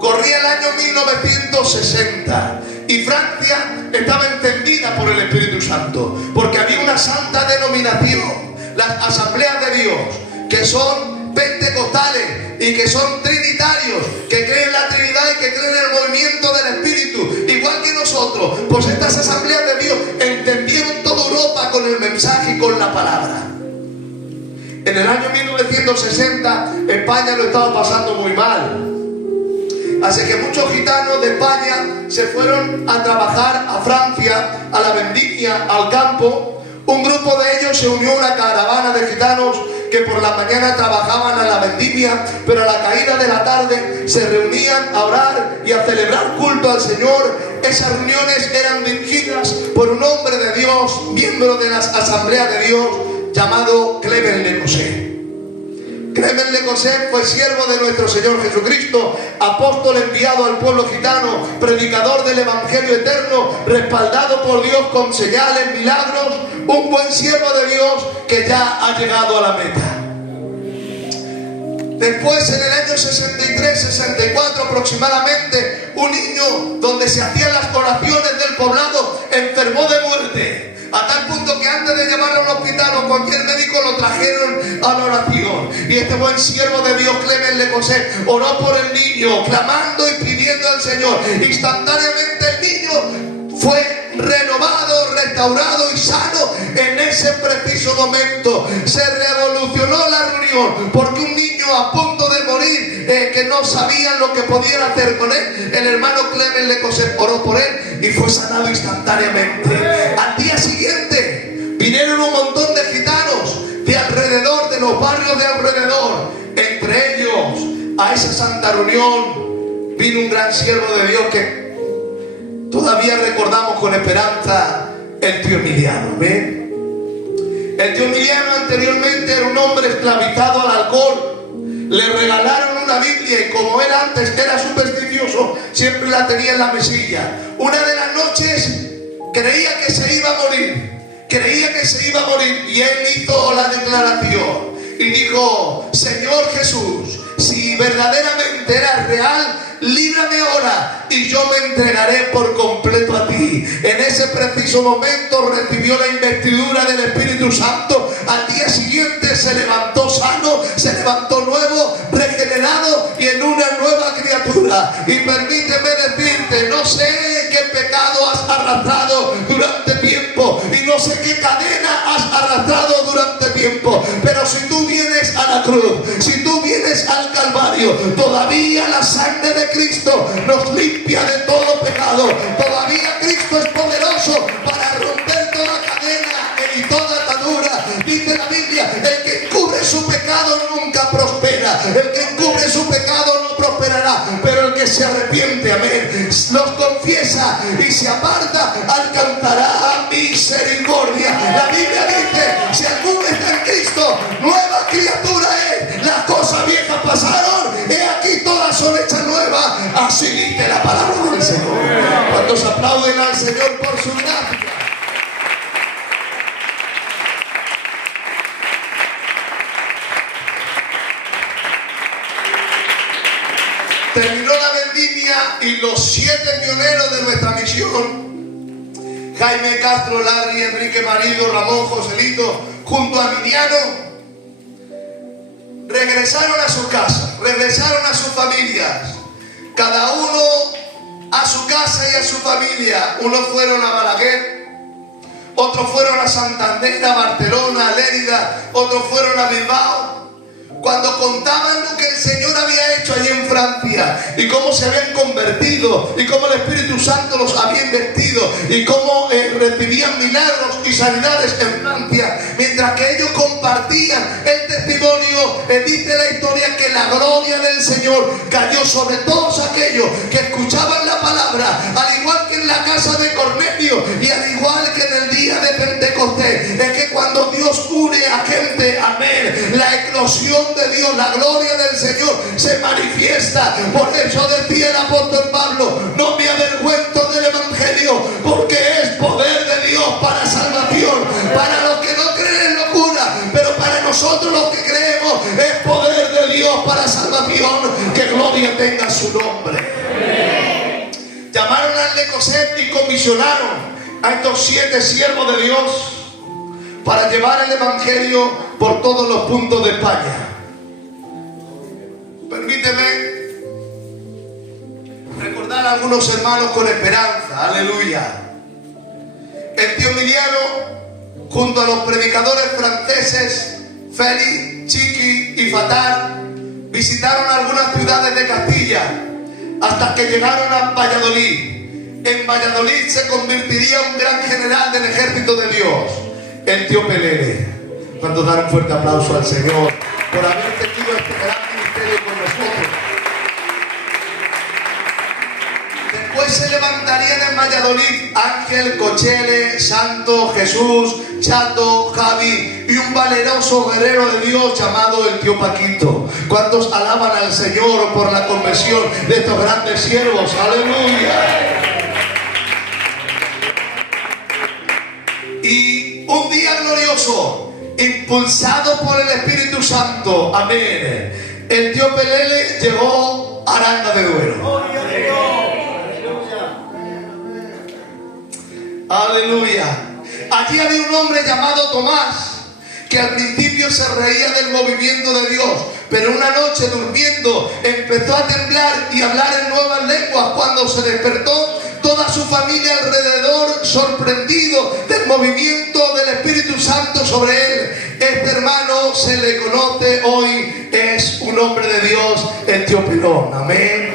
Corría el año 1960 y Francia estaba encendida por el Espíritu Santo, porque había una santa denominación, las Asambleas de Dios, que son pentecostales y que son trinitarios, que creen en la Trinidad y que creen en el movimiento del Espíritu, igual que nosotros. Pues estas Asambleas de Dios entendieron toda Europa con el mensaje y con la palabra. En el año 1960 España lo estaba pasando muy mal. Así que muchos gitanos de España se fueron a trabajar a Francia, a la vendimia, al campo. Un grupo de ellos se unió a una caravana de gitanos que por la mañana trabajaban a la vendimia, pero a la caída de la tarde se reunían a orar y a celebrar culto al Señor. Esas reuniones eran dirigidas por un hombre de Dios, miembro de las Asambleas de Dios, llamado Clement Le Cosset. Clement Le Cosset fue siervo de nuestro Señor Jesucristo, apóstol enviado al pueblo gitano, predicador del Evangelio eterno, respaldado por Dios con señales, milagros, un buen siervo de Dios que ya ha llegado a la meta. Después, en el año 63-64 aproximadamente, un niño donde se hacían las oraciones del poblado enfermó de muerte. A tal punto que antes de llevarlo al hospital o cualquier médico lo trajeron a la oración. Y este buen siervo de Dios, Clement Le Cosset, oró por el niño, clamando y pidiendo al Señor. Instantáneamente el niño fue renovado, restaurado y sano en ese preciso momento. Se revolucionó la reunión porque un niño a punto de morir, que no sabían lo que podían hacer con él, el hermano Clement Le Cosset oró por él y fue sanado instantáneamente. Al día siguiente vinieron un montón de gitanos de alrededor, de los barrios de alrededor. Entre ellos, a esa santa reunión vino un gran siervo de Dios que todavía recordamos con esperanza, el tío Emiliano. ¿Ven? El tío Emiliano anteriormente era un hombre esclavizado al alcohol. Le regalaron una Biblia y como él antes era supersticioso, siempre la tenía en la mesilla. Una de las noches creía que se iba a morir. Creía que se iba a morir y él hizo la declaración y dijo: Señor Jesús, si verdaderamente eras real, líbrame ahora y yo me entregaré por completo a ti. En ese preciso momento recibió la investidura del Espíritu Santo. Al día siguiente se levantó sano, se levantó nuevo, regenerado y en una nueva criatura. Y permíteme decirte, no sé qué pecado has arrastrado durante tiempo y no sé qué cadena has arrastrado durante tiempo, pero si tú vienes a la cruz, si tú vienes al Calvario, todavía la sangre de Cristo nos limpia de todo pecado. Todavía Cristo es poderoso para romper toda cadena y toda atadura. Dice la Biblia: el que encubre su pecado nunca prospera, el que encubre su pecado no prosperará, pero el que se arrepiente, amén, los confiesa y se aparta, alcanzará misericordia. La Biblia dice: si alguno está en Cristo, nueva criatura es, las cosas viejas pasaron, he aquí todas son hechas nuevas. Así dice la palabra del Señor. ¿Cuántos aplauden al Señor por su gracia? Terminó la vendimia y los 7 pioneros de nuestra misión, Jaime Castro, Larry, Enrique Marido, Ramón, Joselito, junto a Emiliano, regresaron a sus casas, regresaron a sus familias, cada uno a su casa y a su familia. Unos fueron a Balaguer, otros fueron a Santander, a Barcelona, a Lérida, otros fueron a Bilbao. Cuando contaban lo que el Señor había hecho allí en Francia y cómo se habían convertido y cómo el Espíritu Santo los había investido y cómo recibían milagros y sanidades en Francia, mientras que ellos compartían el testimonio, dice la historia que la gloria del Señor cayó sobre todos aquellos que escuchaban la palabra, al igual que en la casa de Cornelio y al igual que en el día de Pentecostés. Es que cuando Dios une a gente amén, la eclosión de Dios, la gloria del Señor se manifiesta. Por eso decía el apóstol Pablo: no me avergüenzo del evangelio, porque es poder de Dios para salvación, para los que no creen es locura, pero para nosotros los que creemos es poder de Dios para salvación. Que gloria tenga su nombre. Llamaron al Lecoset y comisionaron a estos 7 siervos de Dios para llevar el evangelio por todos los puntos de España. Permíteme recordar a algunos hermanos con esperanza. Aleluya. El tío Emiliano, junto a los predicadores franceses Félix, Chiqui y Fatar, visitaron algunas ciudades de Castilla hasta que llegaron a Valladolid. En Valladolid se convertiría un gran general del ejército de Dios, el tío Pelele. Cuando dar un fuerte aplauso al Señor por haber tenido este gran ministerio con nosotros. Después se levantarían en Valladolid Ángel, Cochele, Santo, Jesús, Chato, Javi y un valeroso guerrero de Dios llamado el tío Paquito. ¿Cuántos alaban al Señor por la conversión de estos grandes siervos? ¡Aleluya! Y un día glorioso, impulsado por el Espíritu Santo, amén, el tío Pelele llegó a Aranda de Duero. Aleluya. Allí había un hombre llamado Tomás, que al principio se reía del movimiento de Dios, pero una noche durmiendo empezó a temblar y a hablar en nuevas lenguas. Cuando se despertó, toda su familia alrededor, sorprendido del movimiento del Espíritu Santo sobre él. Este hermano se le conoce hoy, es un hombre de Dios, el tío Pilón. Amén.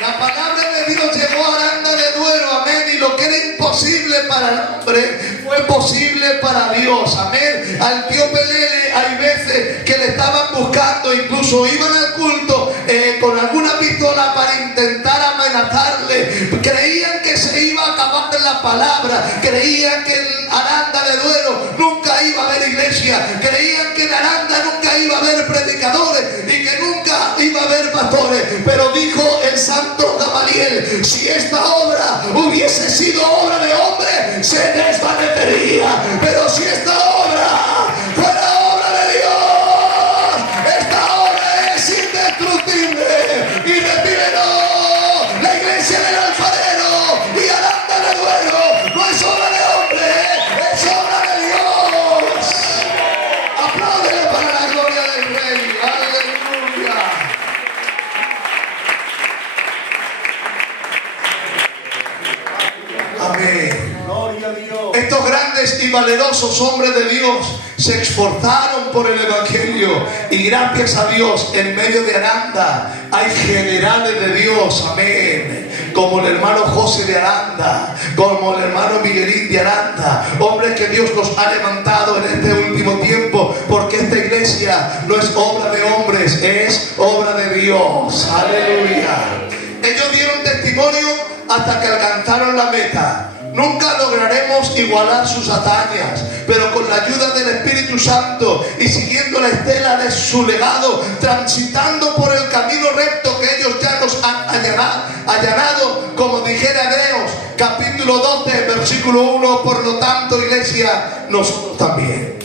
La palabra de Dios llegó a Aranda de Duero, amén, y lo que era imposible para el hombre fue posible para Dios, amén. Al tío Pelele hay veces que le estaban buscando, incluso iban al culto con alguna pistola para intentar amenazarle. Creían que se iba a acabar la palabra, creían que en Aranda de Duero nunca iba a haber iglesia, creían que en Aranda nunca iba a haber predicadores y que nunca iba a haber pastores, pero dijo el santo Gamaliel: si esta obra hubiese sido obra de hombre, se desvanecería, pero si esta obra fuera obra de Dios, esta obra es indestructible. Y decide: no, la iglesia del alfarero y Aranda de Duero no es obra de hombre, es obra de Dios. Apláudele para la gloria del Rey. Aleluya. Amén. Estos grandes y valerosos hombres de Dios se esforzaron por el evangelio, y gracias a Dios en medio de Aranda hay generales de Dios, amén, como el hermano José de Aranda, como el hermano Miguelín de Aranda, hombres que Dios nos ha levantado en este último tiempo, porque esta iglesia no es obra de hombres, es obra de Dios. Aleluya. Ellos dieron testimonio hasta que alcanzaron la meta. Nunca lograremos igualar sus hazañas, pero con la ayuda del Espíritu Santo y siguiendo la estela de su legado, transitando por el camino recto que ellos ya nos han allanado, como dijera Hebreos capítulo 12 versículo 1, por lo tanto, iglesia, nosotros también.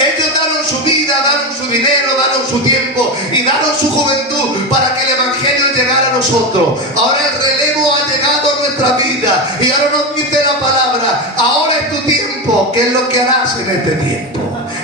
Ellos daron su vida, daron su dinero, daron su tiempo y daron su juventud para que el evangelio llegara a nosotros. Ahora el relevo ha llegado a nuestra vida y ahora nos dice la palabra: ahora es tu tiempo. ¿Qué es lo que harás en este tiempo?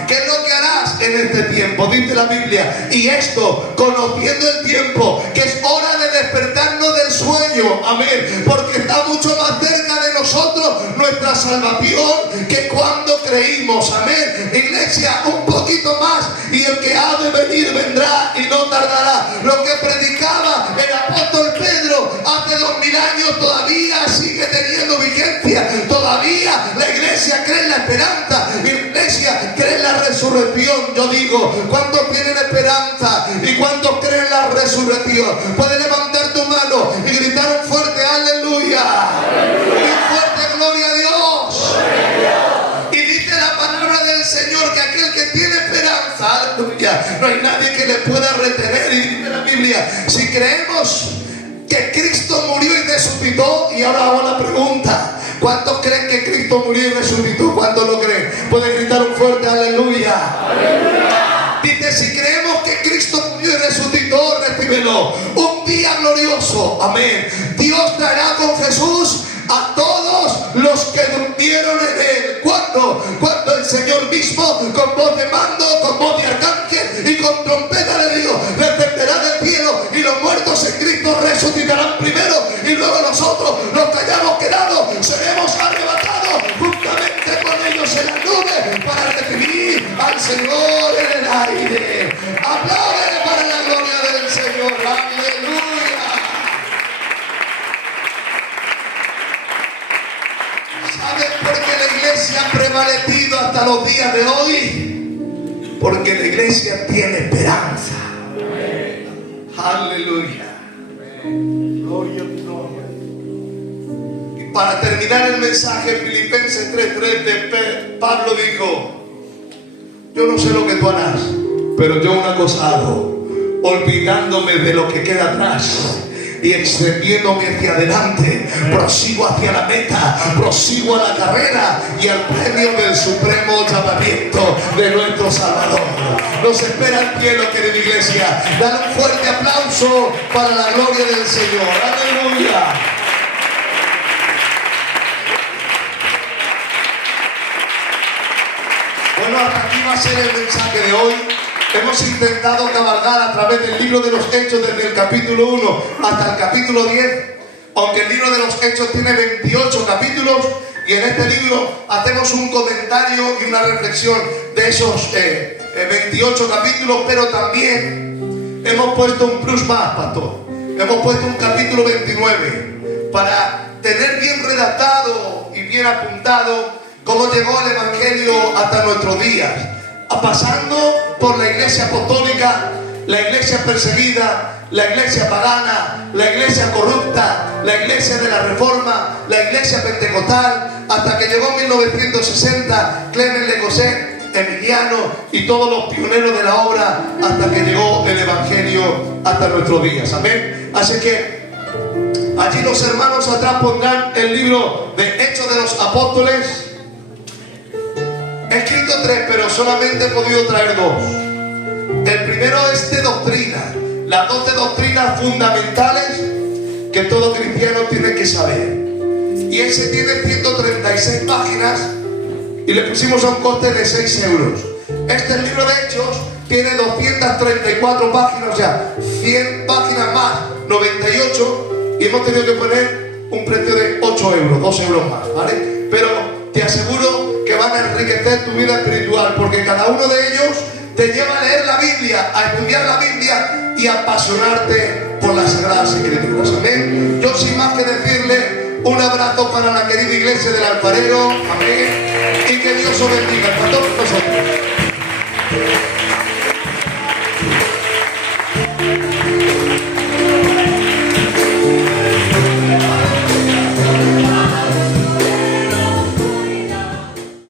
¿Qué es lo que harás en este tiempo? Dice la Biblia: y esto, conociendo el tiempo, que es hora de despertarnos del sueño, amén, porque está mucho más cerca de nosotros nuestra salvación que cuando creímos, amén. Iglesia, un poquito más y el que ha de venir vendrá y no tardará. Lo que predicaba el apóstol Pedro hace 2000 años todavía sigue teniendo vigencia. Todavía la iglesia cree en la esperanza y la iglesia cree en la resurrección. Yo digo, ¿cuántos tienen esperanza y cuántos creen en la resurrección? Puedes levantar tu mano y gritar un fuerte aleluya. ¡Aleluya! creemos que Cristo murió y resucitó, y ahora hago la pregunta: ¿cuántos creen que Cristo murió y resucitó? ¿Cuántos lo creen? Pueden gritar un fuerte aleluya. ¡Aleluya! Dice, si creemos que Cristo murió y resucitó, recíbelo. Un día glorioso, amén. Dios traerá con Jesús a todos los que durmieron en él. ¿Cuándo? Cuando el Señor mismo, con voz de mando, con voz de arcángel y con trompeta de Dios, descenderá del cielo, y los muertos en Cristo resucitarán primero, y luego nosotros, los que hayamos quedado, seremos arrebatados juntamente con ellos en las nubes para recibir al Señor en el aire. Apláudele para la gloria del Señor. Aleluya. ¿Saben por qué la iglesia ha prevalecido hasta los días de hoy? Porque la iglesia tiene esperanza. Aleluya. Gloria a tu nombre. Y para terminar el mensaje, Filipenses 3:3 de Pablo dijo: yo no sé lo que tú harás, pero yo una cosa hago, olvidándome de lo que queda atrás y extendiéndome hacia adelante, prosigo hacia la meta, prosigo a la carrera y al premio del supremo llamamiento de nuestro Salvador. Nos espera el cielo, querida iglesia. Dale un fuerte aplauso para la gloria del Señor. Aleluya. Bueno, hasta aquí va a ser el mensaje de hoy. Hemos intentado cabalgar a través del libro de los Hechos desde el capítulo 1 hasta el capítulo 10, aunque el libro de los Hechos tiene 28 capítulos, y en este libro hacemos un comentario y una reflexión de esos 28 capítulos, pero también hemos puesto un plus más, pastor. Hemos puesto un capítulo 29 para tener bien redactado y bien apuntado cómo llegó el Evangelio hasta nuestros días, pasando por la iglesia apostólica, la iglesia perseguida, la iglesia pagana, la iglesia corrupta, la iglesia de la Reforma, la iglesia pentecostal, hasta que llegó 1960, Clement Lecosset, Emiliano y todos los pioneros de la obra, hasta que llegó el Evangelio hasta nuestros días. Amén. Así que allí los hermanos atrás pondrán el libro de Hechos de los Apóstoles. He escrito 3, pero solamente he podido traer 2. El primero es de doctrina, las 12 doctrinas fundamentales que todo cristiano tiene que saber. Y ese tiene 136 páginas y le pusimos a un coste de 6 euros. Este libro de Hechos tiene 234 páginas, o sea, 100 páginas más, 98, y hemos tenido que poner un precio de 8 euros, 2 euros más, ¿vale? Pero te aseguro que van a enriquecer tu vida espiritual, porque cada uno de ellos te lleva a leer la Biblia, a estudiar la Biblia y a apasionarte por las Sagradas Escrituras. Amén. Yo sin más que decirle, un abrazo para la querida iglesia del Alfarero. Amén. Y que Dios os bendiga. Para todos nosotros.